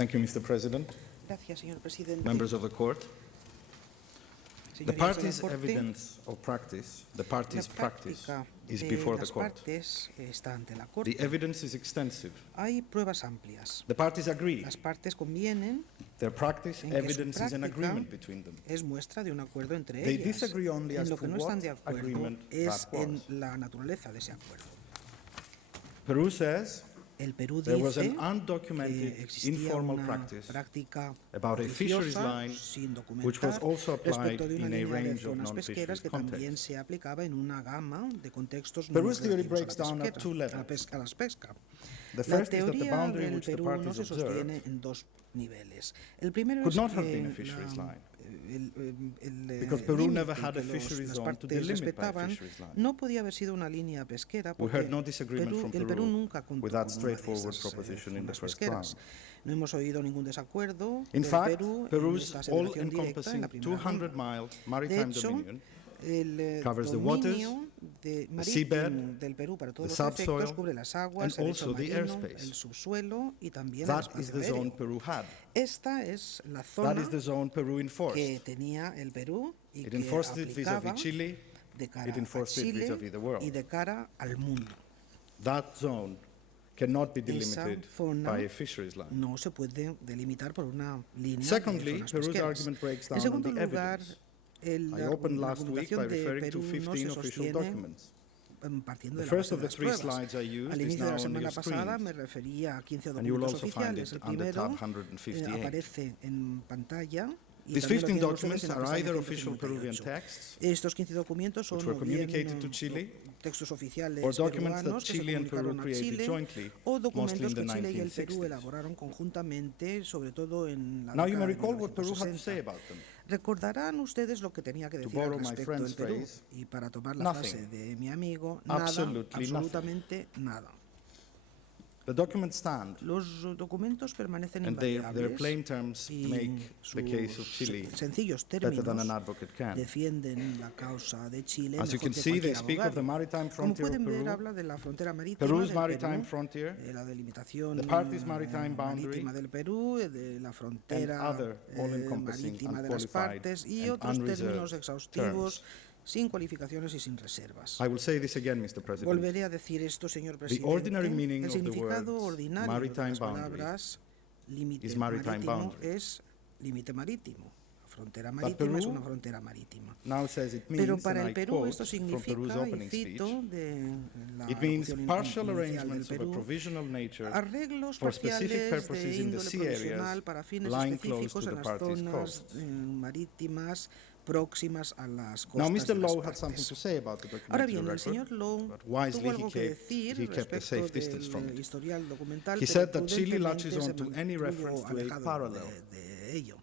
Thank you, Mr. President, Gracias, señor presidente. members of the court. The Señorías de la party's Corte, evidence or practice, the la party's practice práctica is de before the las court. partes está ante la The Corte. evidence is extensive. Hay pruebas amplias. The parties agree. Las partes convienen Their practice, en que su evidence is an práctica agreement between them. es muestra de un acuerdo entre They ellas. disagree only En as lo to que no están what de acuerdo agreement es that en was. la naturaleza de ese acuerdo. Peru says El Perú there was dice an undocumented, que existía informal una practice práctica about a fisheries oficiosa, line sin which was documentar, also applied respecto de una in a línea de range of zonas pesqueras non-fisheries que también contexts. se aplicaba en una gama de contextos no Peru's theory relativos a la breaks down at pesquera, two a la levels. a las pesca. The La first is that the teoría boundary del which the Perú no parties se sostiene observed en dos niveles. El primero could es not have que been a fisheries line, el because Peru límite never had que a fisheries las zone to partes delimit by a respetaban fisheries line. no podía haber sido una línea pesquera We porque heard no disagreement from el Perú Peru nunca contó with that con una de straightforward estas, proposition in the zonas first pesqueras. round. No hemos oído ningún desacuerdo In del fact, Perú en Peru's esta aseveración directa en all-encompassing la primera 200-mile De maritime hecho, dominion el covers the waters, dominio the marítimo seabed, del Perú para todos the los efectos subsoil, cubre las aguas, and el lecho also the marino, airspace. el subsuelo y también el that is espacio the zone aéreo. Peru had. Esta es la That zona is the zone Peru que enforced. tenía el Perú y It que enforced it aplicaba vis-à-vis Chile. de cara It a enforced it Chile vis-à-vis the world. y de cara al mundo. That zone cannot be Esa delimited zona by a fisheries line. no se puede delimitar por una línea Secondly, de zonas Peru's pesqueras. argument breaks En down on segundo the lugar, evidence. la I opened last week by argumentación de referring to Perú no 15 se official sostiene documents. partiendo The de la first base of de the las three pruebas. slides I used Al is inicio de now la on your semana pasada screens, me refería a 15 and you will documentos also find oficiales. it El under primero tab 158. aparece en pantalla. Y These también 15 lo tienen ustedes documents en la are pestaña either official Peruvian 158. texts Estos 15 documentos son which were o bien communicated to Chile, textos oficiales or documents that peruanos que se Chile and Peru comunicaron a created Chile jointly, o mostly documentos in the que Chile y el Perú 1960s. elaboraron conjuntamente, sobre todo en la Now you década may de recall what Peru had to say 1960. about them. Recordarán ustedes lo que tenía que decir al borrow my respecto friend's del Perú. phrase, Y para tomar la nothing. frase de mi amigo, nada, Absolutely nothing. absolutamente nada. The documents stand, Los documentos permanecen and their invariables plain terms y make the case of sus Chile sencillos better than términos an advocate can. defienden la causa de Chile As you mejor can que see, they cualquier speak of the abogado. maritime Como frontier of pueden ver, Peru, habla de la frontera marítima Peru's del maritime Perú, frontier, de la delimitación the parties' maritime boundary, marítima del Perú, de la frontera and other all-encompassing, marítima de las unqualified, partes y and otros términos unreserved exhaustivos terms. sin cualificaciones y sin reservas. I will say this again, Mr. President. Volveré a decir esto, señor presidente. ordinary meaning El of the significado words ordinario de maritime las boundary palabras límite is maritime marítimo boundary. es límite marítimo. Frontera But marítima es Peru una frontera marítima. Now says it Pero means, para and el I Perú quote esto from Peru's significa, y opening cito speech, de la it means locución partial inicial arrangements del of a Perú, provisional nature arreglos for specific parciales purposes de in the índole sea areas provisional para fines lying close específicos to en the las parties' zonas coast. marítimas próximas a las Now, costas Mr. de las Lowe had something partes. to say about the Ahora documentary bien, el record, señor Lowe but wisely tuvo algo que he decir kept a respecto safe distance from del it. historial documental, He pero said that Chile prudentemente latches se on to any mantuvo reference to a alejado parallel. de ello.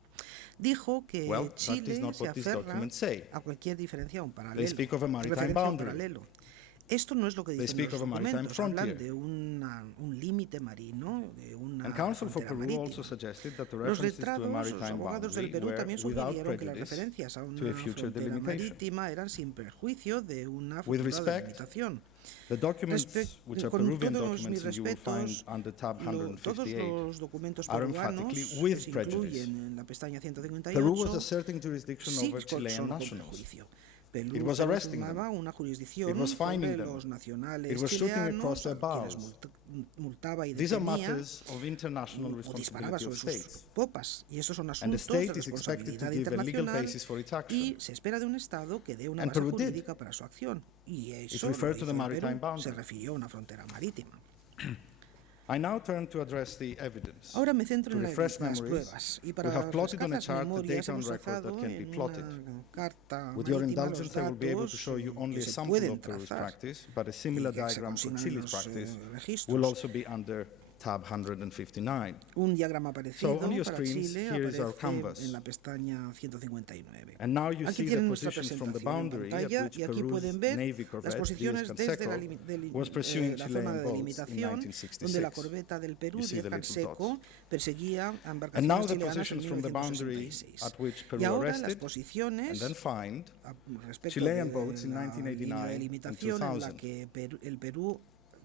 Dijo que Well, that is Chile not se what these aferra documents say. a cualquier diferencia o un paralelo. They speak of a maritime referencia o un boundary. paralelo. Esto no es lo que They dicen speak los of a maritime documentos, hablan frontier. de un límite marino, de una And counsel for frontera Peru marítima. also suggested that the Los references to a letrados, los maritime abogados del boundary Perú were también without sugirieron que las prejudice referencias a to a una future frontera delimitation. marítima eran sin perjuicio de una With futura respect, delimitación. The documents, which are Con Peruvian todos mis documents and you will find respetos, under tab todos 158, los documentos are peruanos emphatically que with se prejudice. incluyen en la pestaña 158 Peru was asserting jurisdiction sí over son Chilean con nationals. perjuicio. Perú It was arresting them. tomaba una jurisdicción It was fining sobre them. los nacionales It was shooting across chileanos, their a quienes bows. multaba y These are detenía matters of international o disparaba responsibility of sobre sus states. popas. Y estos son And the asuntos de state is expected to responsabilidad give a legal internacional basis for its y action. se espera de un Estado que dé una And base Peru did. jurídica para su acción. Y eso referred lo to the hizo el maritime Perú, boundary. se refirió a una frontera marítima. I now turn to address the evidence. Ahora me centro To en refresh las memories, pruebas y we para have plotted refrescar on a las chart the memorias data on hemos record that trazado can be en plotted. una carta With your marítima los indulgence, I will be able to datos show you only que a se sample pueden of Peru's trazar practice, but a similar y que se diagram for consignan en Chile's los, practice registros. will also be under tab 159. Un diagrama parecido So, on your para screens, Chile here is our aparece canvas. en la pestaña 159. And now you Aquí see the tienen nuestra positions from the presentación en boundary at pantalla which y aquí Peru's pueden ver Navy las corvette, posiciones Diez desde la, Canseco, was pursuing la zona Chilean de boats in delimitación, 1966. donde la corbeta del Perú, You see Diez the little Canseco, dots. perseguía a And now embarcaciones the chileanas en positions from the boundary 1966. at which Peru Y ahora las arrested and posiciones then fined respecto Chilean de boats in la 1989 línea de and delimitación en la 2000. que el Perú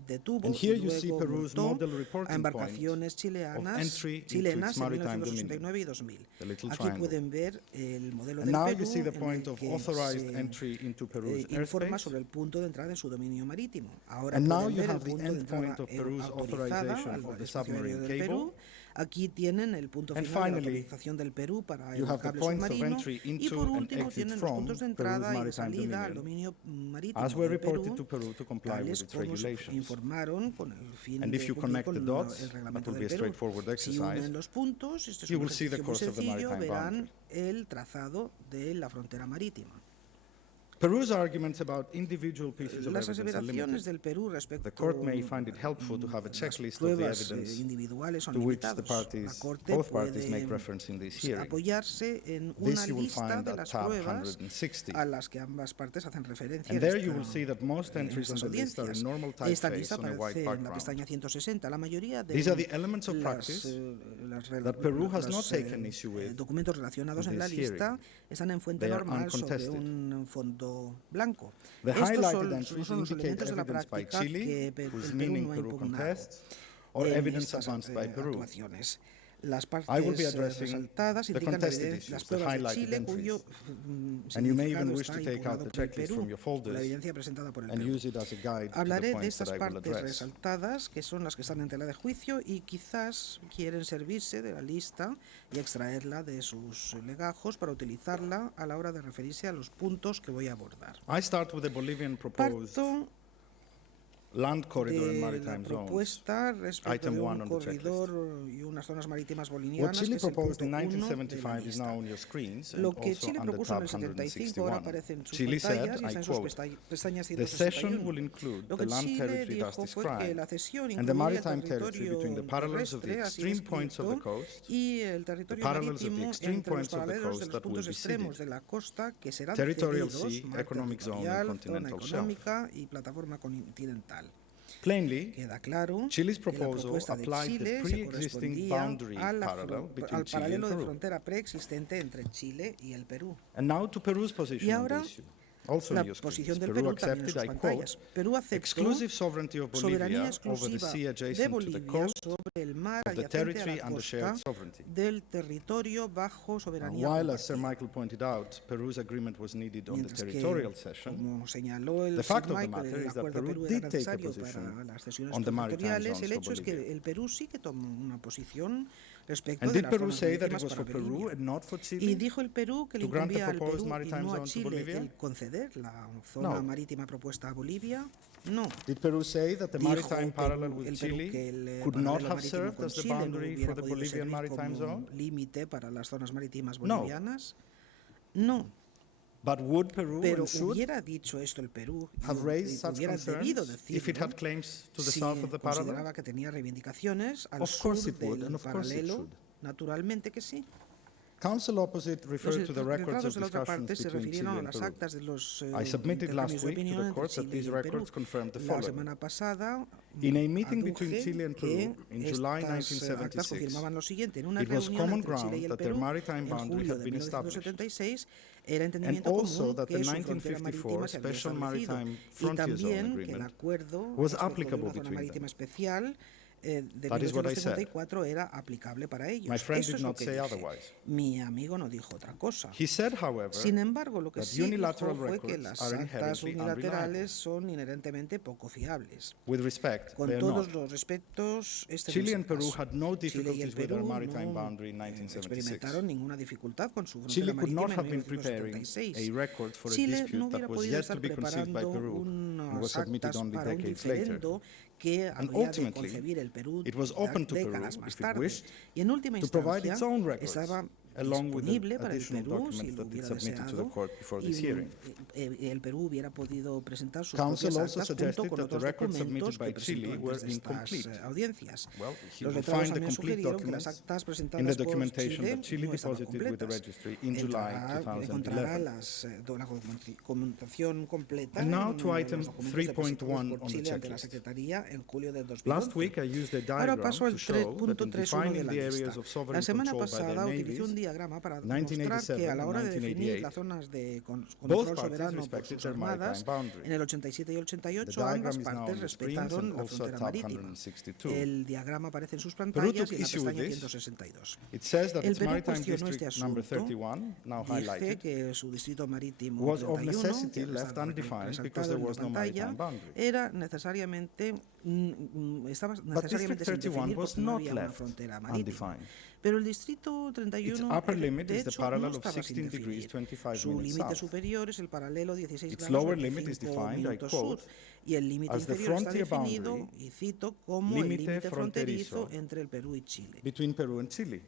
detuvo And y here you see luego Peru's multó model a reporting embarcaciones point of chilenas entry into en its maritime 1989 y 2000. the little Aquí triangle. pueden ver el modelo And del now Perú you see the en point el of que authorized se entry into Peru's informa airspace. sobre el punto de entrada en su dominio marítimo. Ahora And now pueden you ver el have the punto de endpoint entrada of Peru's autorizada authorization al of the espacio aéreo submarine del Perú. cable. Aquí tienen el punto And final de la finally, autorización del Perú para you el have the cable points of submarino. entry Y into por and último exit tienen los from puntos de Peru's entrada y de maritime salida al dominion, dominio marítimo as were del reported Perú, to Peru to comply with tales its como se regulations. informaron con el fin And de if you cumplir connect the con dots, el that reglamento will be del a Perú. straightforward Si exercise. unen los puntos, este es You un will see the ejercicio muy course of the sencillo, maritime verán el trazado de la frontera marítima. Peru's arguments about individual pieces of Las evidence are aseveraciones limited. del Perú respecto The court may find it helpful to have a las checklist of the pruebas evidence individuales son to which the limitados. La parties, Corte both parties puede make reference in this hearing. apoyarse en This una you will lista find de at las tab pruebas 160. a las que ambas partes hacen referencia And en, there you will see that most en entries on estas the list are in audiencias. normal Esta typeface lista on a white aparece en la background. pestaña 160. La mayoría de These are the elements of las, practice las that Peru has not los, taken issue with documentos relacionados in en la this hearing. lista están en fuente They are normal sobre uncontested. un fondo blanco. The Estos highlighted son entries los indicate elementos de la evidence by práctica Chile, que whose el Perú meaning no ha Peru impugnado contests, or en evidence estas advanced by Peru. actuaciones. Las I will be partes addressing resaltadas the indican contested las issues, the pruebas de highlighted Chile entries. cuyo And you may even significado wish está to take out impugnado the por el checklist Perú, from your por la folders evidencia presentada por el and Perú. use it as a guide to the Hablaré de points estas that I will partes address. resaltadas, que son las que están en tela de juicio y quizás quieren servirse de la lista y extraerla de sus legajos para utilizarla a la hora de referirse a los puntos que voy a abordar. I start with the Bolivian proposed Parto land corridor and de la maritime zones. propuesta respecto Item de one un on the checklist. corredor y unas zonas marítimas What bolivianas, que Chile es el proposed punto in 1 de la 1975 is now lista. on your screens and Lo que also Chile on the propuso en tab el 75 ahora 161. aparece en sus Chile said, pantallas y está I en sus quote, pestañas "The cession 161. will include Lo the que land Chile territory thus dijo fue que described la cesión and the incluía el maritime territory territorio between the parallels of the terrestre, así extreme points of the escrito, coast, y el territorio parallels of the marítimo extreme entre los points of the paralelos de coast los that will puntos be extremos ceded, de la costa que serán territorial cedidos, sea, mar economic zone, and territorial, zona continental shelf. económica y plataforma continental. Plainly, Queda claro Chile's que la proposal propuesta de applied the Chile se pre-existing correspondía boundary a la parallel between al Chile and paralelo de Peru. frontera preexistente entre Chile y el Perú. And now to Peru's position Y on ahora, the issue. Also la on your posición screens, del Peru Perú también en accepted, sus I pantallas. quote, Perú aceptó exclusive sovereignty of soberanía Bolivia over the exclusiva sea de adjacent to the Bolivia coast sobre el mar of the adyacente a territory la under shared costa sovereignty. del territorio bajo soberanía While, as Sir compartida. Michael pointed out, Peru's agreement was needed on the Mientras que, territorial cession, como señaló el the Sir fact of the Michael, matter el is that acuerdo Peru Perú did era take a necesario position para las cesiones on the maritime territoriales. zones El for hecho es que Bolivia. el Perú sí que tomó una posición respecto And de did las Peru zonas say that it marítimas was para for Peru Bolivia. and not for Y Chile? dijo el Perú que le to grant the incumbía al proposed Perú y maritime no a zone to Chile Bolivia? el conceder la zona No. marítima propuesta a Bolivia. No. Did Peru say that the Dijo maritime parallel with el Perú Chile que el could not paralelo have marítimo served con as the Chile no boundary hubiera for the podido Bolivian servir maritime como zone? límite para las zonas marítimas No. bolivianas? No. But would Peru Pero and should hubiera dicho esto el Perú y have raised such hubiera debido concerns if it decirlo had claims to the si south of the parallel? consideraba que tenía reivindicaciones al Of sur course it would, del and of course it paralelo. should. Naturalmente que sí. Counsel opposite Los referred to the records letrados of de la otra discussions parte se between Chile refirieron a and las Peru. actas de los I submitted last intercambios de week to opinión the entre court that Chile these y el Perú. records confirmed the La following. semana pasada In a meeting between aduje Chile and Peru que in July estas actas 1976, confirmaban lo siguiente. En una it was reunión common entre Chile y ground el that their Perú maritime en boundary julio had de been established, 1976 era and entendimiento also común that the que su frontera 1954 marítima se había Special establecido Maritime y Frontier Zone también que el Agreement acuerdo was respecto de applicable una zona between marítima them. especial de That is what I said. 1954 era aplicable para ellos. My friend Eso did es lo not que say dije. otherwise. Mi amigo no dijo otra cosa. He said, however, Sin embargo, lo que that sí dijo unilateral fue que records las are actas inherently unilaterales unreliable. son inherentemente poco fiables. with respect, Con they are todos not. los respectos, este Chile no es and el Peru caso. had no Chile y el difficulties with their Perú maritime no boundary in 1976. experimentaron ninguna dificultad con su Chile frontera could not marítima have en been preparing 1976. a record for a Chile dispute no that hubiera was podido yet estar to be conceived by preparando Peru and was unas submitted actas only para un decades later. diferendo que And habría de ultimately, concebir el Perú it was open to Peru, décadas más if it tarde. wished, Y en última to provide instancia its own records, estaba along with the disponible para el additional Perú si documents lo that it hubiera submitted to the deseado court before y this hearing. el Perú hubiera podido presentar sus Counsel propias also actas junto suggested con that the otros records documentos submitted by que presentó Chile antes were de estas incomplete. audiencias. Well, he Los will letrados find the también complete sugirieron que las documents actas in the presentadas por documentation Chile that Chile no estaban deposited with the completas. registry in July Encontrará 2011. la documentación completa And now en to item los documentos depositados 3.1 por on the Chile ante la checklist. Secretaría en julio del 2011. Last week, I used a Ahora diagram paso to al show that in 3.31 defining de la the lista. areas of La sovereign semana control by pasada their utilicé un navies, diagrama para mostrar que a la hora de definir las zonas de control both soberano parties por respected sus their maritime armadas, boundary. en el 87 y el The 88 ambas diagram is now partes on the screens respetaron and la also frontera at tab marítima. 162. El diagrama aparece en sus Perú pantallas took y en la issue with pestaña this. 162. It says that El its Perú maritime cuestionó este district number asunto, 31, now dice highlighted, que su distrito marítimo was of 31, necessity que left está undefined because resaltado there en la was no pantalla, maritime boundary. era necesariamente, estaba But necesariamente District sin 31 definir was porque no not había una left frontera marítima. undefined. Pero el distrito Its 31, upper limit de is the hecho, parallel no of estaba sin 16 degrees, definir. 25 Su minutes límite south. superior es el paralelo 16 Its grados lower limit is 25 defined, I minutos sur, quote, y el límite as the inferior está frontier definido, boundary, y cito, como el límite límite fronterizo fronterizo entre el Perú y Chile. between Peru and Chile.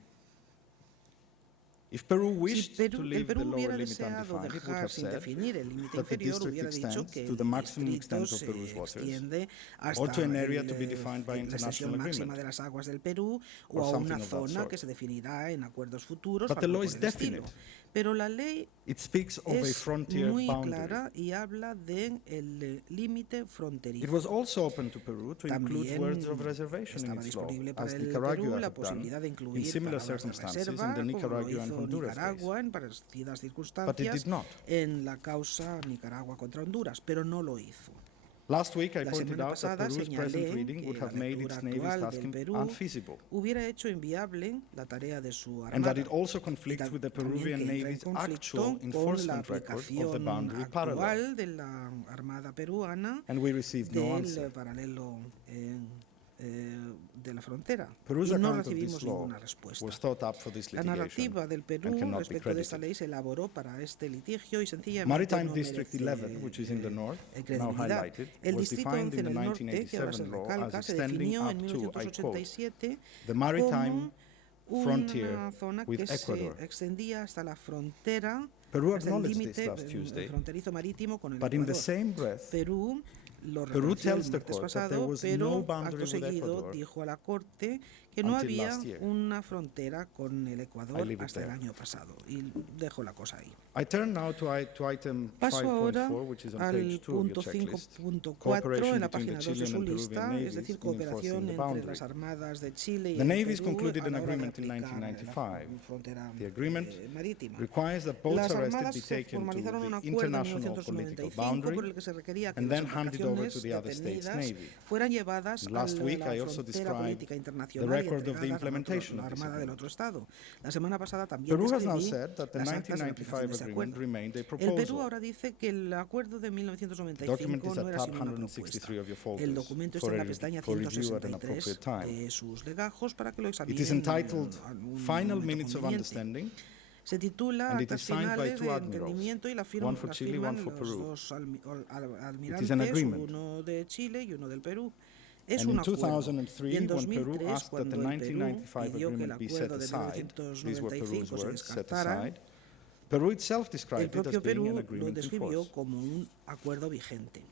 If Peru Si wished to el leave the Perú lower hubiera limit deseado undefined, it would dejar have sin said definir el límite that the inferior, district hubiera dicho extends que to the el maximum distrito extent of se Peru's waters, extiende hasta or to an area to be defined by la extensión international máxima agreement, de las aguas del Perú or o a something una of that zona sort. que se definirá en acuerdos futuros. But o the algo law por is el estilo. definite. Pero la ley It speaks of a es frontier muy boundary. clara y habla del límite fronterizo. It was also open to Peru to include También words of reservation in estaba its law, disponible para as el Nicaragua Perú la had done posibilidad de in incluir similar palabras de circumstances reserva, in the como lo Nicaragua and hizo Honduras days. Nicaragua en parecidas But it circunstancias did not. en la causa Nicaragua contra Honduras, pero no lo hizo. Last week, I La pointed semana out that pasada Peru's present señalé reading que would la have made lectura its navy's actual task del Perú unfeasible, hubiera hecho inviable la tarea de su and that armada. it also Y conflicts with the también Peruvian que entra en Navy's conflicto actual con la enforcement record of the aplicación boundary parallel. actual de la Armada peruana And we received no del answer. paralelo de la frontera. Peru's Y no account of recibimos this law ninguna respuesta. was thought up for this La litigation. narrativa del Perú and cannot be respecto de esta credited. ley se elaboró para este litigio y sencillamente Maritime no District merece, 11, which is in the north, now credibilidad. highlighted, El was distrito defined 11 in en the el norte, que ahora se 1987 law recalca, as se extending definió en up to, I quote, 1987 the maritime como frontier una zona with que Ecuador. se extendía hasta la frontera, Peru hasta el acknowledged límite this last Tuesday, fronterizo marítimo con el but in the Ecuador. same breath, Perú lo Peru reconoció el tells the martes court that there pasado, was pero no boundary acto with seguido Ecuador dijo a la Corte que no until había last year. una frontera con el I Ecuador leave it hasta el there. año pasado. Y dejo la cosa ahí. I turn now to item Paso ahora 5.4, which is on al page 2 of punto your checklist. 5.4 Cooperation en la between the página 2 de Chilean su and Peruvian lista, navies es decir, in enforcing cooperación the entre boundary. las armadas de Chile y The el navies Perú concluded a an la hora de agreement in aplicar la 1995. frontera The agreement marítima. requires that boats Las arrested armadas be taken to formalizaron un the acuerdo en international political 1995 boundary por el que se requería que and las then handed over to embarcaciones the other state's detenidas navy. fueran llevadas a Last week, la I also frontera described política the internacional y record of the entregadas a implementation la of this armada del agreement. otro estado. La semana pasada también Peru has now describí said that the las actas de la 1995 aplicación de este agreement acuerdo. remained a El Perú proposal. ahora dice que el acuerdo de The 1995 document is no at era tab sino una 163 propuesta. of your folders El documento está for en la a pestaña for review at an 163 appropriate time. de sus legajos para que lo It examinen is entitled en un Final momento Minutes of conveniente. Understanding, Se titula and it Actas is signed by finales two de admirals, entendimiento y la one for Chile, firman one for los Peru. dos an almirantes, agreement. uno de Chile y uno del Perú. Es And un in acuerdo. 2003, Y en when Peru 2003, asked that the cuando el Perú 1995 pidió que el agreement be set acuerdo de aside, these were Peru's 1995 se words, set descartara, aside, Peru itself el described it as propio being Perú an lo agreement in describió force. como un acuerdo vigente.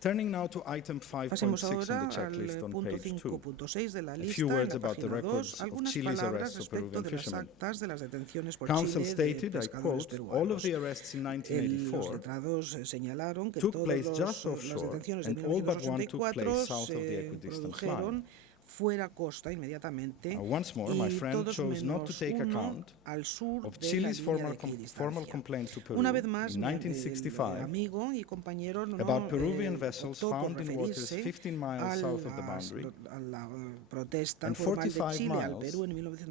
Turning now to item Pasemos 5.6 on ahora the checklist al on punto page 2. 5.6 de la A lista few en words la about the página 2, records of algunas Chile's palabras arrests of respecto Peruvian de las fishermen. actas de las detenciones por Council Chile de stated, I pescadores quote, all of peruanos. the arrests in Los 1984 letrados señalaron que took todas place just las offshore detenciones de and all but one took 1984 place south of the se equidistant produjeron line. fuera costa inmediatamente Once more, my y friend todos chose not to menos take uno account al sur of de la Chile's línea formal de equidistancia. formal complaint to Peru Una vez más, in el 1965 amigo y compañero no about Peruvian vessels optó por found in waters referirse 15 miles south of the boundary a la protesta and formal de 45 Chile al miles Perú en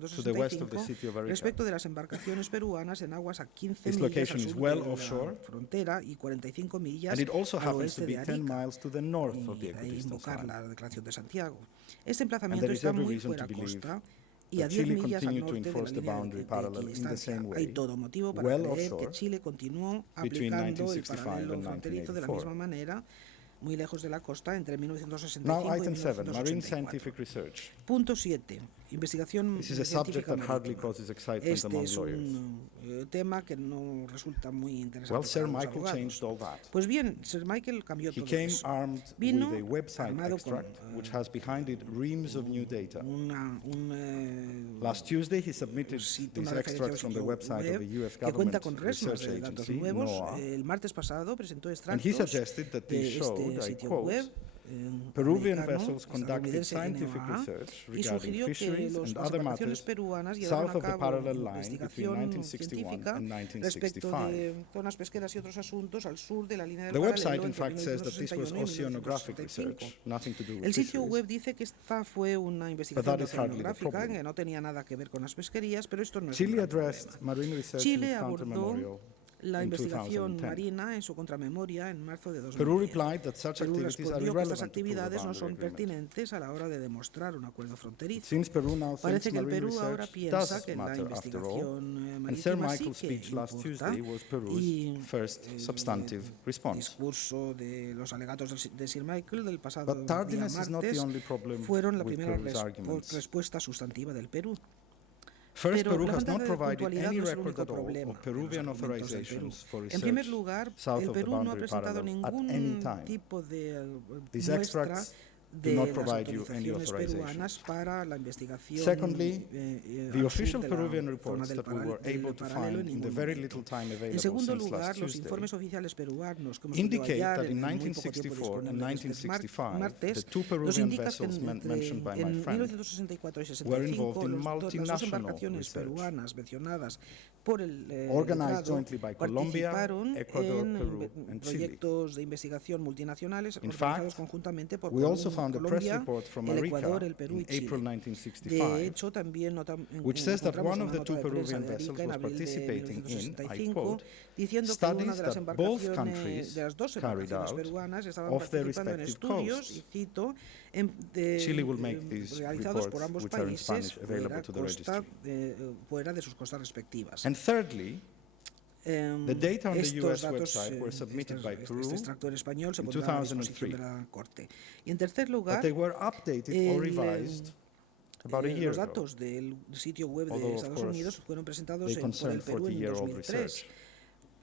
to the west of the 1965 city of Arica. respecto de las embarcaciones peruanas en aguas a 15 This millas location al is sur well de la offshore, frontera y 45 millas and it also al happens to oeste be de 10 Arica. miles to the north of the Y de equidistant invocar line. la declaración de Santiago. Este emplazamiento there is está every muy reason fuera to believe costa y a that 10 Chile millas al continued to norte de la enforce the línea boundary de parallel in the equidistancia. same Hay way, todo motivo para well creer que offshore, Chile continuó between aplicando el 1965 paralelo and fronterizo de la 1984. misma manera, muy lejos de la costa, entre 1965 Now, y item 7, marine 1984. scientific research. Punto 7. Investigación This is a subject científica that hardly marítima. causes excitement Este among es lawyers. un tema que no resulta muy interesante Well, Sir para los Michael abogados. changed all that. Pues bien, Sir Michael cambió He todo came eso. armed Vino with a website armado con, extract, which has behind it reams of new data. Last Last Tuesday, he submitted these extracts from the website of the U.S. que cuenta government con resmas research de datos agency, nuevos. NOAA, El martes pasado presentó and he extractos suggested that de these showed, este I sitio quote, web Peruvian americano, vessels conducted estadounidense scientific NOAA, research y regarding sugirió que fisheries las and other embarcaciones matters peruanas llevaron south a of the cabo parallel line between investigación 1961 científica and respecto 1965. de zonas pesqueras y otros asuntos al sur de la línea del The paralelo website, in entre fact, says that this was 1961 y oceanographic 1975. research, nothing to do with El sitio fisheries. web dice que esta fue una that investigación is hardly the oceanográfica problem. que no tenía nada que ver con las pesquerías, pero esto no es un Chile gran addressed problema. marine research Chile in its counter abordó memorial la in investigación 2010. marina en su contramemoria en marzo de 2010. Peru replied that such Perú activities are respondió que estas irrelevant to prove a actividades no boundary son agreement. pertinentes a la hora de demostrar un acuerdo It fronterizo. seems Peru now Parece thinks que el marine Perú ahora research piensa does que la matter after all, investigación and Sir marítima sí Michael's que speech last importa, Tuesday was Peru's y first substantive response. discurso de los alegatos de Sir Michael del pasado But día tardiness is not the martes only problem fueron la with primera Peru's arguments. respuesta sustantiva del Perú. First, Pero Peru la has falta not de provided puntualidad any no es el record único at all problema of de Peruvian los argumentos del Perú. authorizations for En primer research lugar, south el of the Perú no ha boundary presentado parallel at any ningún time. tipo de These muestra extracts do de not las provide you any autorizaciones authorization. peruanas para la investigación Secondly, the al official sur de la Peruvian zona reports del that we were del able to paralelo en find in the ningún very momento. little time En available segundo since lugar, last los Tuesday informes oficiales peruanos que hemos podido indicate hallar that in en el muy poco tiempo 1964 and disponible desde 1965, martes, the two nos Peruvian indica que vessels entre, mentioned by my en friend 1964 y were involved 65 in las dos multinational embarcaciones research peruanas mencionadas por el organized letrado jointly by Colombia, participaron Ecuador, en Peru, and Chile. proyectos de investigación multinacionales In organizados fact, conjuntamente por we also found a press Colombia, report from el Arica Ecuador, el Perú in y Chile. April De 1965, hecho, también which says that encontramos one of una the two nota de prensa Peruvian de vessels Arica en was abril de participating in, I 1965, quote, diciendo que una studies de las that both embarcaciones, countries de las dos carried embarcaciones out peruanas estaban off their participando en respective estudios, coasts. y cito, Chile will make these realizados por reports, ambos which are in países Spanish, available to the registry. fuera de sus costas respectivas. And thirdly, the data on the Estos US datos, website were submitted by Peru este extracto en español se in pondrá a disposición 2003. de la Corte. Y en tercer but lugar, they were updated or revised about a year los ago. datos del sitio web de Although, of Estados course, Unidos fueron presentados they por el concern Perú en 40-year-old 2003 research.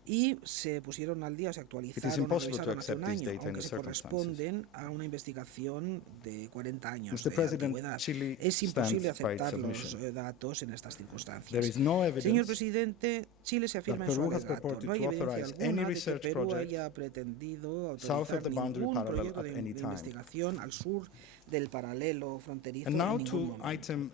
y se pusieron al día, se It is actualizaron, impossible to revisaron hace un accept these año, data in aunque the se corresponden a una investigación de 40 años Mr. de President, antigüedad. Chile Es imposible stands by its aceptar los submission. datos en estas circunstancias. There is no Señor evidence presidente, Chile se afirma en su Peru has alegato. purported No hay to evidencia authorize alguna any de que research Perú project haya pretendido south of autorizar the boundary ningún parallel proyecto at de any time. investigación al sur del paralelo fronterizo And now en ningún to momento. item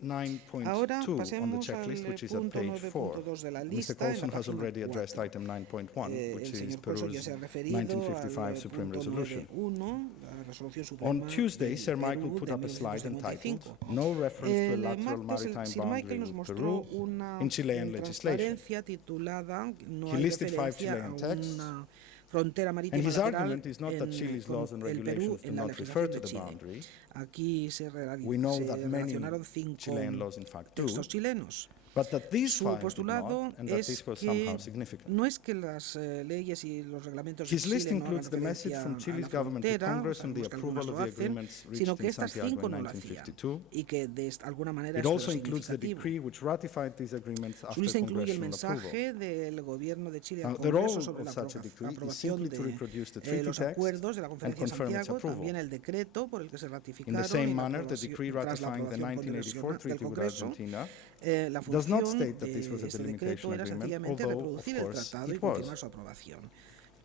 Ahora 9.2 on the pasemos checklist, al which is at punto page 4. 9.2 de la Mr. lista, en Coulson la has página already addressed 4. item 9.1, which El is señor Coulson ya Peru's se ha referido 1955 al Supreme punto Resolution. 9.1, la resolución suprema On Tuesday, del Sir Michael Perú put de up a slide entitled 1955. No Reference to a El Lateral martes, Maritime Sir Boundary Michael nos with mostró Peru una in Chilean legislation. transparencia titulada No He hay listed 5 referencia Chilean a texts, una frontera marítima and his lateral argument is not that Chile's laws and el Perú regulations do en la not refer legislación to de the Chile. boundary. Aquí se We know that many relacionaron 5 Chilean laws, in fact, do, textos chilenos. but that these Su 5 did postulado not, and that es this was que somehow significant. no es que las leyes y los reglamentos de His Chile list no hagan includes the message referencia from a Chile's la government to frontera, Congress and the sabemos que algunas approval of lo the hacen, agreements sino reached que in estas Santiago 5 in no lo hacían 1952. y que de alguna manera It esto also es includes the significativo. decree which ratified these agreements Su after lista incluye el congressional approval. mensaje del gobierno de Chile al The role Congreso sobre of la such a decree is aprobación simply to de reproduce the treaty los text acuerdos de la and Conferencia de confirm its Santiago, approval. también el decreto por el que se In ratificaron the same y la manner, the aprobación- decree tras la ratifying the aprobación 1984 del treaty with Congreso, Argentina la does not función state that this was a de este delimitation decreto era agreement, sencillamente although, of reproducir el course, tratado y it was. continuar su aprobación.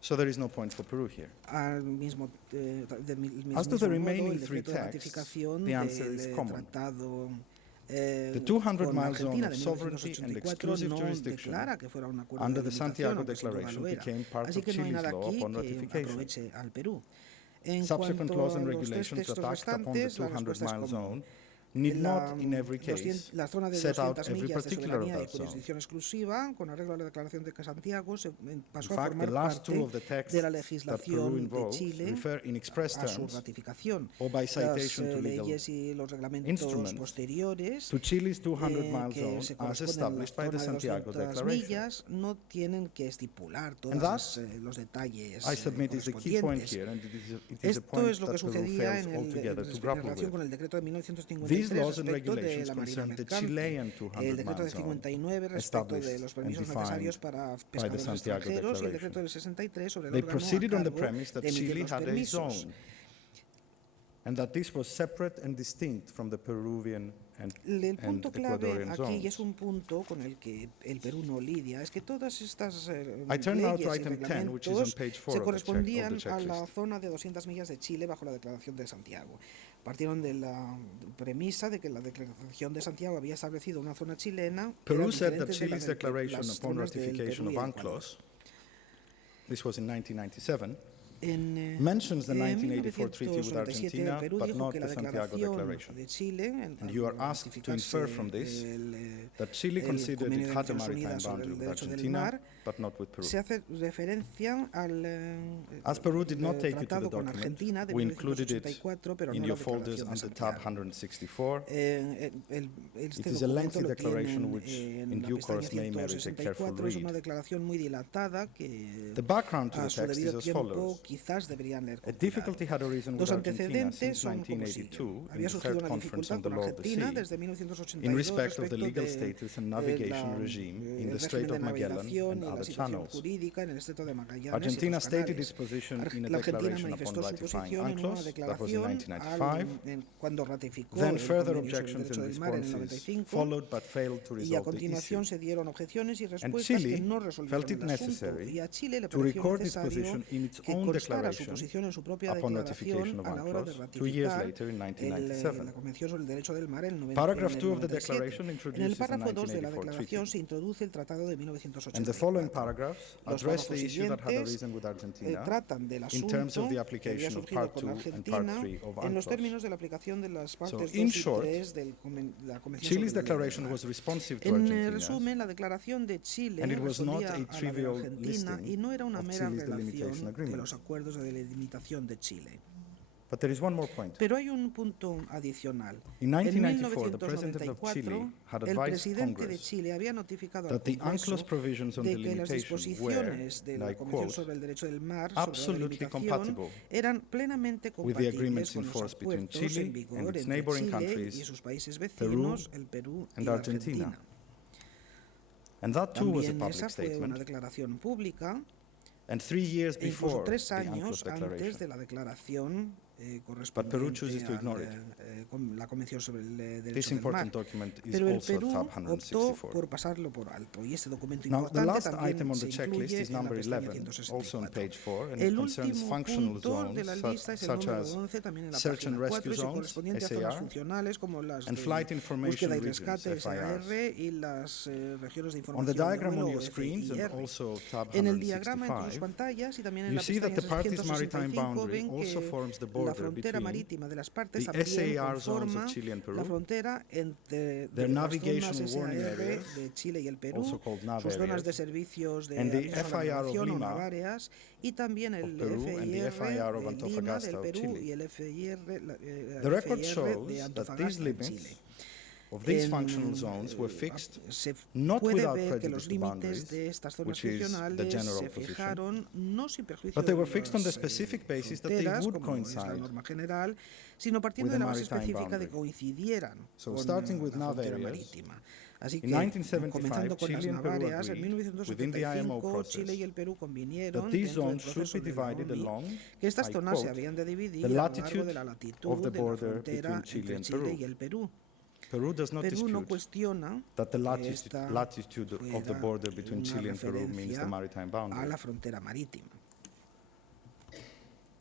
So there is no point for Peru here. Al mismo, del mismo As to the modo, remaining el 3 decreto de texts, ratificación the answer del is common. tratado The 200 con mile zone Argentina of de sovereignty and 1984 exclusive no jurisdiction declara que fuera un acuerdo under de the limitación, Santiago aunque sin duda Declaration lo era. became part Así of que no hay Chile's nada law aquí upon que ratification. aproveche al Perú. En Subsequent cuanto laws a and los 3 regulations textos that act upon the restantes, la 200 respuesta es mile común. zone need not, in every case, La zona de set out 200 every millas de particular of soberanía y that zone. jurisdicción exclusiva, con arreglo a la Declaración de Santiago, se pasó In a fact, the formar last two of the parte texts de la that Peru legislación de invokes Chile refer in express a su terms ratificación. or by Las citation to legal leyes y los reglamentos instruments posteriores to Chile's 200 mile que zone se as corresponden a la established by the zona de Santiago 200 Declaration. millas no tienen que estipular todos And thus, los detalles I submit is the key point correspondientes. here, and it is a Esto point es lo que that Peru sucedía fails en altogether to en grapple relación con with. el decreto de 1953 These laws and respecto de regulations la marina concern the mercante, Chilean 200 el decreto mile del zone 59 respecto de established los and permisos defined necesarios para by the pescadores Santiago extranjeros y el Declaration. decreto del 63 sobre el They órgano a proceeded on the cargo premise that de emitir Chile los had a permisos. zone and that this was separate and distinct from the Peruvian and El punto clave Ecuadorian aquí, y zones. es un punto con el que el Perú no lidia, es que todas estas I turn now to leyes y item 10, which is on reglamentos page 4 se of the correspondían a checklist. la zona de 200 millas de Chile bajo la Declaración de Santiago. Partieron de la premisa de que la Declaración de Santiago había establecido una zona chilena. que Peru era said that diferente de Chile's las del- declaration las upon zonas del ratification Perú y of el Ecuador. UNCLOS, this was in 1997, En mentions the en 1984 treaty with 1997 Argentina, Perú but dijo not que la the Santiago declaración Declaration. de Chile, And you are asked to infer from this that Chile considered it had a maritime boundary with Argentina, but not with Peru. se hace referencia al As Peru did not take you to the tratado con document, Argentina de we included it 1984, pero in no your la folders Declaración de under tab Santiago. 164. Este It is a lengthy documento lo declaration tienen which, en in la due pestaña course, may merit a careful 164, es una read. declaración muy dilatada que The background to the a su text is debido as tiempo follows. quizás deberían leer A con difficulty cuidado. had arisen with Los Argentina antecedentes since son como sigue. 1982 in Había the surgido Third una Conference dificultad on the con Law of the Argentina Sea desde 1982 in respect of the respecto legal de, status and navigation la, regime in el the Strait régimen of de Magellan navegación and y la other situación channels. jurídica en el Estrecho de Magallanes Argentina y otros stated canales. its position in a La Argentina declaration upon manifestó su ratifying posición en una UNCLOS, that was in declaración 1995. cuando ratificó Then el further Convenio sobre el objections Derecho and del Mar en el responses 95, followed but failed to y a resolve the continuación issue. se dieron objeciones y And respuestas Chile que no resolvieron felt it el asunto, necessary y a Chile le to pareció record its necesario position in its que own constara su declaration posición en su propia upon ratification declaración of a la hora de UNCLOS 2 years ratificar later in la 1997. Convención sobre el Derecho del Mar en el Paragraph 2 en el of the 97. declaration En el introduces the párrafo 2 de la 1984 declaración treaty. se introduce el Tratado de And the 1984. following paragraphs Los address the párrafos issue that had siguientes arisen with Argentina tratan del in terms asunto of the que había application of surgido Part con 2 and Part Argentina 3 of en los UNCLOS. términos de la aplicación de las partes 2 in y short, 3 de la Convención Chile's sobre el declaration Mar. was responsive to En Argentina's, resumen, la declaración de Chile and it was not respondía a a la de trivial Argentina y listing no era una of mera Chile's delimitation relación de agreement. los acuerdos de delimitación de Chile. But there is one more point. Pero hay un punto adicional. In En 1994, the President of 1994, Chile had el advised presidente de Congress Chile había notificado al that the Congreso UNCLOS provisions on de que las delimitation were, disposiciones de and la I Convención quote, sobre el Derecho del Mar sobre la absolutely delimitación compatible eran plenamente with the compatibles agreements con in los force between acuerdos Chile en vigor and its entre neighboring Chile countries, y sus países vecinos, el Perú y and la Argentina. Argentina. And that too was a También public esa fue una statement. declaración pública, And 3 years e incluso before 3 the UNCLOS años antes declaration. de la declaración Peru correspondiente chooses to ignore con la Convención sobre el This Derecho del Mar. important document is Pero el also Perú tab optó 164. por pasarlo por alto, y este documento Now, the importante last también item on se the checklist incluye is en la number pestaña 11, also on 164. page 4, and El it concerns último functional punto de la zones lista es el such número as 11, también en la search and página 4, rescue y su zones, correspondiente a zonas SAR, funcionales como las and de flight information búsqueda y regions, rescate, FIRs. SAR, y las regiones de On the información de diagram on vuelo, your screens and FIR. also tab En el diagrama en tus 165, pantallas y también en you la see that pestaña the parties' maritime 665 boundary ven also que forms the la border frontera between marítima de las partes the también SAR zones conforma of Chile and Peru, la frontera entre their las navigational zonas warning SAR areas, de Chile y el Perú, also called nav sus zonas areas, de servicios de and the avisos a la FIR of navegación o Lima naváreas, y también el Peru and the FIR of FIR de Lima Antofagasta del of Perú Chile. y el FIR The record FIR shows de that Antofagasta these en limits Chile. of these functional zones were fixed Se not puede without ver que los prejudice to límites boundaries, de estas zonas which is the funcionales general se position, fijaron no sin perjuicio but they de were fixed on the las, specific basis that they fronteras, would como es la coincide norma general, sino partiendo with de the la base maritime específica de que boundary. coincidieran So con starting with la nav frontera areas, marítima. Así in que, 1975, comenzando con las Chile and Peru naváreas, en agreed within the IMO 1975 process Chile y el Perú convinieron that these dentro del zones should proceso be de la divided ONU along, que estas I zonas se quote, habían de dividir the a lo largo latitude de la of latitud the de la border frontera between Chile entre and Chile Peru. y el Perú. Peru does not Perú no dispute cuestiona that the que esta latitude of the fuera border between una Chile and Peru means referencia the maritime a boundary. la frontera marítima.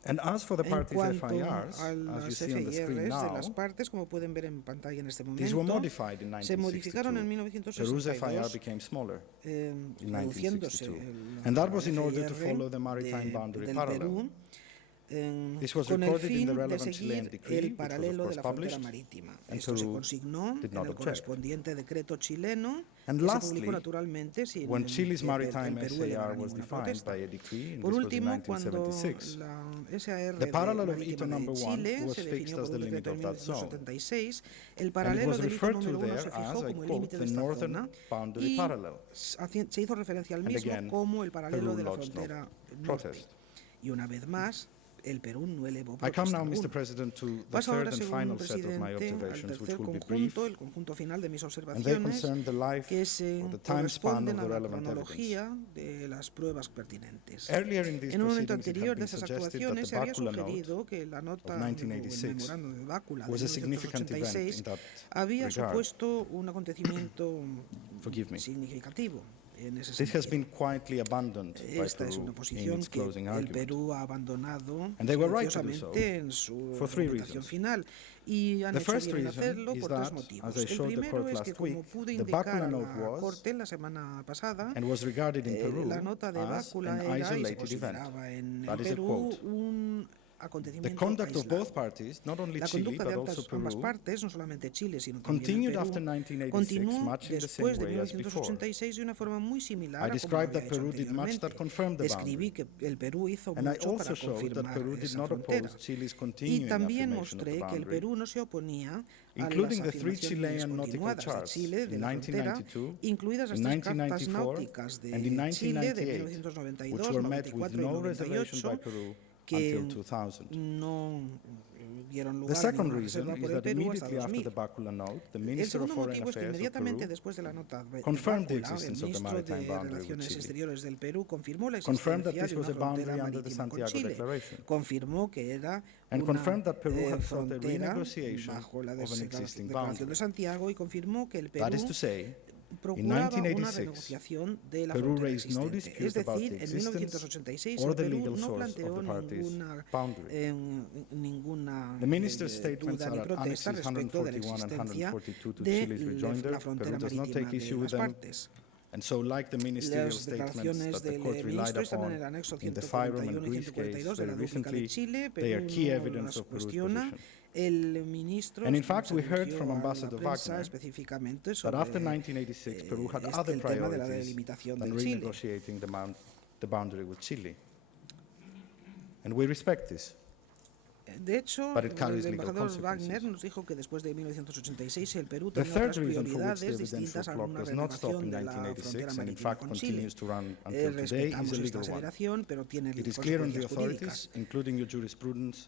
And as for the En parties' cuanto FIRs, a as you las see on the screen FIRs de now, las partes, como pueden ver en pantalla en este these were momento, modified in se modificaron en 1962. Peru's FIR 1962, became smaller in reduciéndose 1962. And that was in order to follow the maritime boundary del parallel. Perú, This was con el recorded in fin the de relevant Chilean seguir decree, el which was of paralelo de course la frontera published, marítima. and Esto se Peru consignó did en not el object. correspondiente decreto chileno, And que se lastly, publicó naturalmente sin when Chile's que maritime en Perú elevara SAR was ninguna defined protesta. by a decree, and Por this was in último, cuando 1976, la SAR the parallel of marítima Ito de number 1 Chile was se fixed definió as por the un limit decreto of en that zone. 1976, el And it paralelo was del Ito referred to número 1 there se fijó as, I como el quote, límite de the esta northern zona boundary y parallel. se hizo referencia al And mismo again, como el paralelo Peru de la lodged no frontera norte. protest. Y una vez más, el Perú no elevó I come protesta now, Mr. alguna. President, to the Paso third ahora, and según final set of my presidente, al observations, which tercer will be brief, conjunto, el conjunto final de mis and they observaciones, concern the life que se or the time span corresponden of a the la relevant evidence. cronología de las pruebas pertinentes. Earlier in these En un momento proceedings, it anterior had de been esas suggested that actuaciones the se había Bakula Note sugerido que la nota of o el 1986 memorándum de Bácula de was a significant event 1986 in that había regard. supuesto un acontecimiento Forgive me. significativo en ese This has sentido. been quietly abandoned by Esta es Peru una in posición its que closing el argument. Perú ha abandonado And they were right to do so, silenciosamente en su for three argumentación reasons. final, y han The hecho first bien en reason hacerlo is por that, tres motivos. as I El showed the primero court es last que, como week, pude the indicar Bakula a Note la was Corte la semana pasada, and was regarded in Peru la nota de as Bácula an era y se isolated event. consideraba en That el is a Perú quote. un The acontecimiento conduct of aislado. both parties, not only La Chile conducta but de also ambas Peru, partes, no solamente Chile, sino también continued el after Perú, 1986 continuó much in the después same de way as before. 1986 de una forma muy similar I a como lo described había that hecho Peru did much that anteriormente. confirmed the Describí boundary. que el Perú hizo And I mucho para also showed that confirmar Peru did esa not frontera. oppose Chile's Y continuing también affirmation of the mostré que el boundary, Perú no se oponía a including las the three afirmaciones Chilean nautical continuadas de charts Chile de in la frontera, 1992, incluidas las in tres cartas 1994, náuticas de and in Chile de 1998, which 1992, were met with 94 y no reservation by 98, Peru que until 2000. no dieron The lugar a second ninguna reason reserva is por el that Perú hasta immediately after 2000. the Bakula Note, the El Minister of segundo Foreign motivo es que Affairs of inmediatamente Peru después de la nota de confirmed the Bácula, el existence of the ministro maritime de boundary with Relaciones Chile. Exteriores del Perú confirmó la Confirmed that existencia this de was una a boundary frontera under the marítima con Santiago Chile. Declaration, Confirmó que era and una confirmed that Peru had sought a frontera renegotiation bajo la of an existing Declaración boundary. de Santiago, y confirmó que el That Perú is to say, procuraba una 1986, renegociación de la Peru frontera raised no existente. Es dispute about decir, the en existence 1986 or el the Perú legal no source planteó of the parties' boundary. ninguna The minister's statements duda are ni at protesta annexes respecto de la 141 and existencia 142 to de Chile's rejoinder. la Peru frontera does not marítima take issue de with las them. partes. And so, like the ministerial Las statements declaraciones that the del court relied ministro están en upon el anexo in the Fyrom 141 and y Greece case 142 de la very República de recently, Chile, they are Perú key no evidence las of Peru's cuestiona. position. El ministro And in fact, we se heard dirigió from a la Ambassador prensa Wagner específicamente that sobre after 1986, Peru had other el tema de la priorities delimitación than de Chile. renegotiating the boundary with Chile. And we respect this. De hecho, But it el carries legal embajador Wagner consequences. nos dijo que después de 1986 el Perú The tenía third otras reason for which the prioridades evidential distintas a clock una does not stop renovación in de la frontera 1986 and in marítima fact con Chile. continues to run until today Respetamos is a esta legal one. aceleración, pero tiene It is clear in the consecuencias jurídicas. authorities, including your jurisprudence,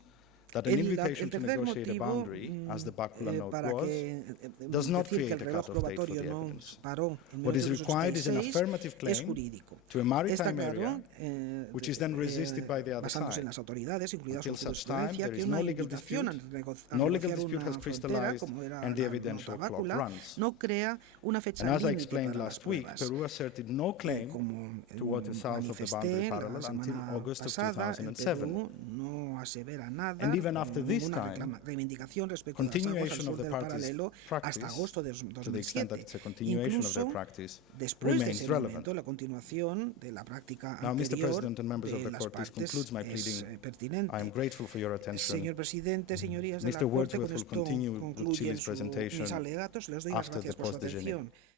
that an invitation to tercer negotiate a motivo, boundary, as the Bácula Note para was, que does not decir que el create a reloj cut-off date for probatorio the no evidence. paró en What is required is an 1986 affirmative es claim jurídico. to a Está maritime claro, area, which is then resisted by the other basándose en side. las autoridades, incluidas Until su such time, jurisprudencia, there que is una no legal invitación a dispute, no legal negociar dispute una has frontera, crystallized, como era and the la evidential nota clock Bácula, runs. no crea una fecha And as I límite explained para last las week, pruebas. Peru asserted no claim Como to water south of the boundary manifesté la parallel until semana August of pasada, el 2007. Perú no asevera nada, And even after this ninguna time, reivindicación respecto a las aguas al continuation sur of the del parties' paralelo hasta agosto de practice, to the extent that 2007. it's a continuation of their Incluso practice, después de remains ese relevant. momento, la continuación de la práctica Now, Mr. anterior President and members of de the las court, this partes concludes my es pleading. pertinente. I am grateful for your attention. Señor presidente, señorías de Mr. la Corte, Wordsworth con will esto continue with concluyen Chile's presentation mis alegatos. Les doy las after the gracias por su post-déjeuner. atención.